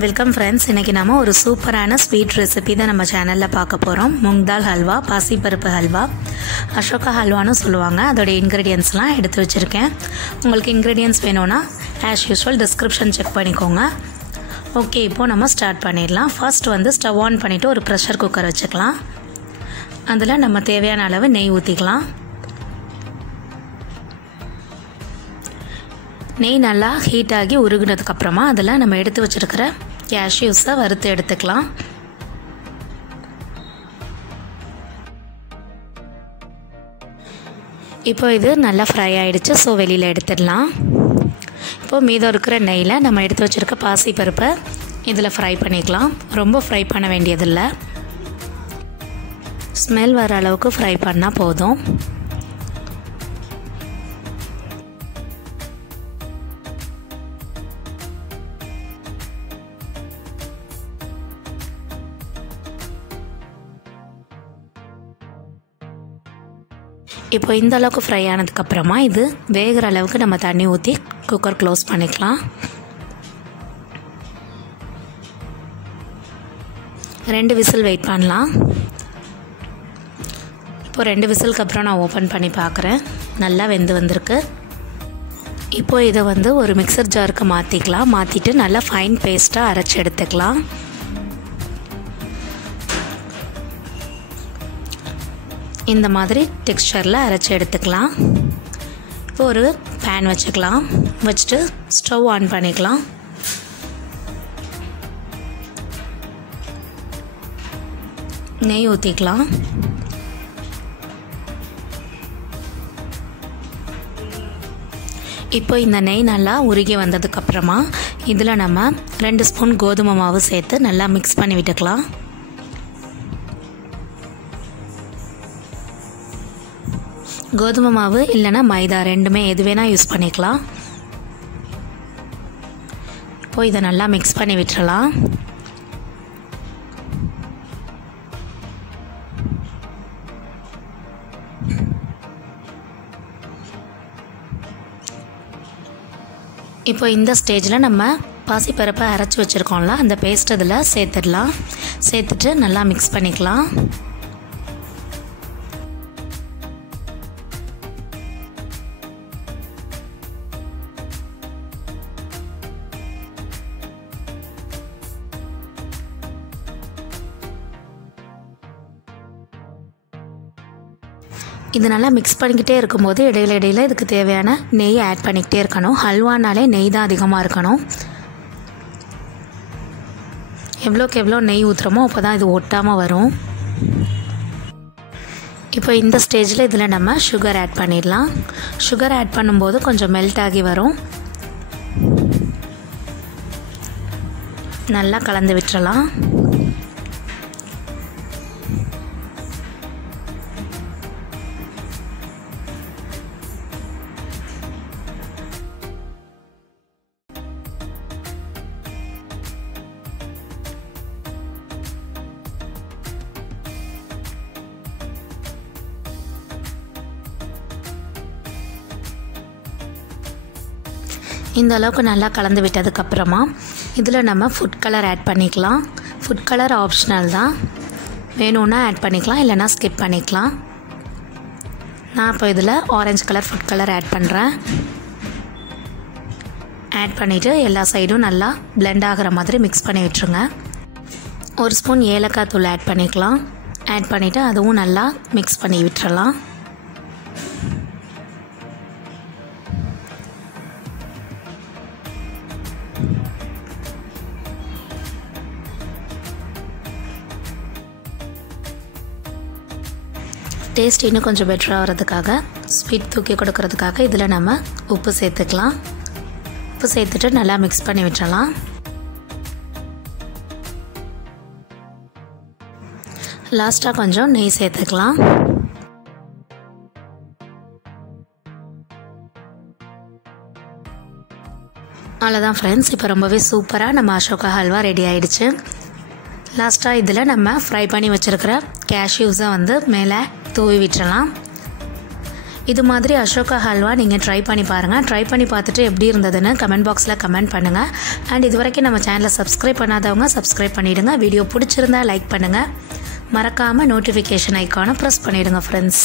Welcome friends. இன்றைக்கி நம்ம ஒரு சூப்பரான ஸ்வீட் ரெசிபி தான் நம்ம சேனலில் பார்க்க போகிறோம். மூங் தால் ஹல்வா, பாசிப்பருப்பு ஹல்வா, அசோகா ஹல்வான்னு சொல்லுவாங்க. அதோடைய இன்க்ரீடியன்ஸ்லாம் எடுத்து வச்சுருக்கேன். உங்களுக்கு இன்க்ரீடியன்ஸ் வேணும்னா ஆஸ் யூஸ்வல் டிஸ்கிரிப்ஷன் செக் பண்ணிக்கோங்க. ஓகே, இப்போது நம்ம ஸ்டார்ட் பண்ணிடலாம். ஃபர்ஸ்ட் ஸ்டவ் ஆன் பண்ணிவிட்டு ஒரு ப்ரெஷர் குக்கர் வச்சுக்கலாம். அதில் நம்ம தேவையான அளவு நெய் ஊற்றிக்கலாம். நெய் நல்லா ஹீட் ஆகி உருகுனதுக்கப்புறமா அதில் நம்ம எடுத்து வச்சுருக்கிற கேஷ்யூஸை வறுத்து எடுத்துக்கலாம். இப்போ இது நல்லா ஃப்ரை ஆகிடுச்சு. ஸோ வெளியில் எடுத்துடலாம். இப்போது மீதம் இருக்கிற நெய்யில் நம்ம எடுத்து வச்சுருக்க பாசிப்பருப்பை இதில் ஃப்ரை பண்ணிக்கலாம். ரொம்ப ஃப்ரை பண்ண வேண்டியதில்லை, ஸ்மெல் வர அளவுக்கு ஃப்ரை பண்ணால் போதும். இப்போ இந்த அளவுக்கு ஃப்ரை ஆனதுக்கப்புறமா இது வேகிற அளவுக்கு நம்ம தண்ணி ஊற்றி குக்கர் க்ளோஸ் பண்ணிக்கலாம். 2 விசில் வெயிட் பண்ணலாம். இப்போது 2 விசிலுக்கு அப்புறம் நான் ஓப்பன் பண்ணி பார்க்குறேன். நல்லா வெந்து வந்திருக்கு. இப்போது இதை ஒரு மிக்சர் ஜாருக்கு மாற்றிக்கலாம். மாற்றிட்டு நல்லா ஃபைன் பேஸ்ட்டாக அரைச்சி எடுத்துக்கலாம். இந்த மாதிரி டெக்ஸ்சரில் அரைச்சி எடுத்துக்கலாம். இப்போ ஒரு பேன் வச்சுக்கலாம். வச்சுட்டு ஸ்டவ் ஆன் பண்ணிக்கலாம். நெய் ஊற்றிக்கலாம். இப்போ இந்த நெய் நல்லா உருகி வந்ததுக்கப்புறமா இதில் நம்ம 2 ஸ்பூன் கோதுமை மாவு சேர்த்து நல்லா மிக்ஸ் பண்ணி விட்டுக்கலாம். கோதுமை மாவு இல்லைன்னா மைதா, ரெண்டுமே எது வேணால் யூஸ் பண்ணிக்கலாம். இப்போது இதை நல்லா மிக்ஸ் பண்ணி விட்டுறலாம். இப்போ இந்த ஸ்டேஜில் நம்ம பாசிப்பருப்பை அரைச்சி வச்சுருக்கோம்ல, அந்த பேஸ்ட் இதில் சேர்த்துடலாம். சேர்த்துட்டு நல்லா மிக்ஸ் பண்ணிக்கலாம். இது நல்லா மிக்ஸ் பண்ணிக்கிட்டே இருக்கும்போது இடையில இதுக்கு தேவையான நெய் ஆட் பண்ணிக்கிட்டே இருக்கணும். ஹல்வானாலே நெய் தான் அதிகமாக இருக்கணும். எவ்வளோக்கு எவ்வளோ நெய் ஊற்றுறோமோ அப்போ தான் இது ஒட்டாமல் வரும். இப்போ இந்த ஸ்டேஜில் இதில் நம்ம சுகர் ஆட் பண்ணிடலாம். சுகர் ஆட் பண்ணும்போது கொஞ்சம் மெல்ட் ஆகி வரும். நல்லா கலந்து விட்டுறலாம். இந்த அளவுக்கு நல்லா கலந்து விட்டதுக்கப்புறமா இதில் நம்ம ஃபுட் கலர் ஆட் பண்ணிக்கலாம். ஃபுட் கலர் ஆப்ஷனல் தான், வேணும்னா ஆட் பண்ணிக்கலாம், இல்லைனா ஸ்கிப் பண்ணிக்கலாம். நான் இப்போ இதில் orange colour food colour add பண்ணுறேன். ஆட் பண்ணிவிட்டு எல்லா சைடும் நல்லா பிளெண்ட் ஆகிற மாதிரி மிக்ஸ் பண்ணி விட்டுருங்க. 1 ஸ்பூன் ஏலக்காய் தூள் ஆட் பண்ணிக்கலாம். ஆட் பண்ணிவிட்டு அதுவும் நல்லா மிக்ஸ் பண்ணி விட்டுறலாம். டேஸ்ட் இன்னும் கொஞ்சம் பெட்டராக வரதுக்காக, ஸ்வீட் தூக்கி கொடுக்கறதுக்காக இதில் நம்ம உப்பு சேர்த்துக்கலாம். உப்பு சேர்த்துட்டு நல்லா மிக்ஸ் பண்ணி விட்டுறலாம். லாஸ்ட்டாக கொஞ்சம் நெய் சேர்த்துக்கலாம். அவ்வளோதான் ஃப்ரெண்ட்ஸ். இப்போ ரொம்பவே சூப்பராக நம்ம அசோகா ஹல்வா ரெடி ஆகிடுச்சு. லாஸ்ட்டாக இதில் நம்ம ஃப்ரை பண்ணி வச்சுருக்கிற கேஷ்யூஸை மேலே தூவி விட்டுறலாம். இது மாதிரி அசோகா ஹல்வா நீங்கள் ட்ரை பண்ணி பாருங்கள். ட்ரை பண்ணி பார்த்துட்டு எப்படி இருந்ததுன்னு கமெண்ட் பாக்ஸில் கமெண்ட் பண்ணுங்கள். அண்ட் இது வரைக்கும் நம்ம சேனலை சப்ஸ்கிரைப் பண்ணாதவங்க சப்ஸ்கிரைப் பண்ணிவிடுங்க. வீடியோ பிடிச்சிருந்தா லைக் பண்ணுங்கள். மறக்காமல் நோட்டிஃபிகேஷன் ஐக்கானை ப்ரெஸ் பண்ணிவிடுங்க ஃப்ரெண்ட்ஸ்.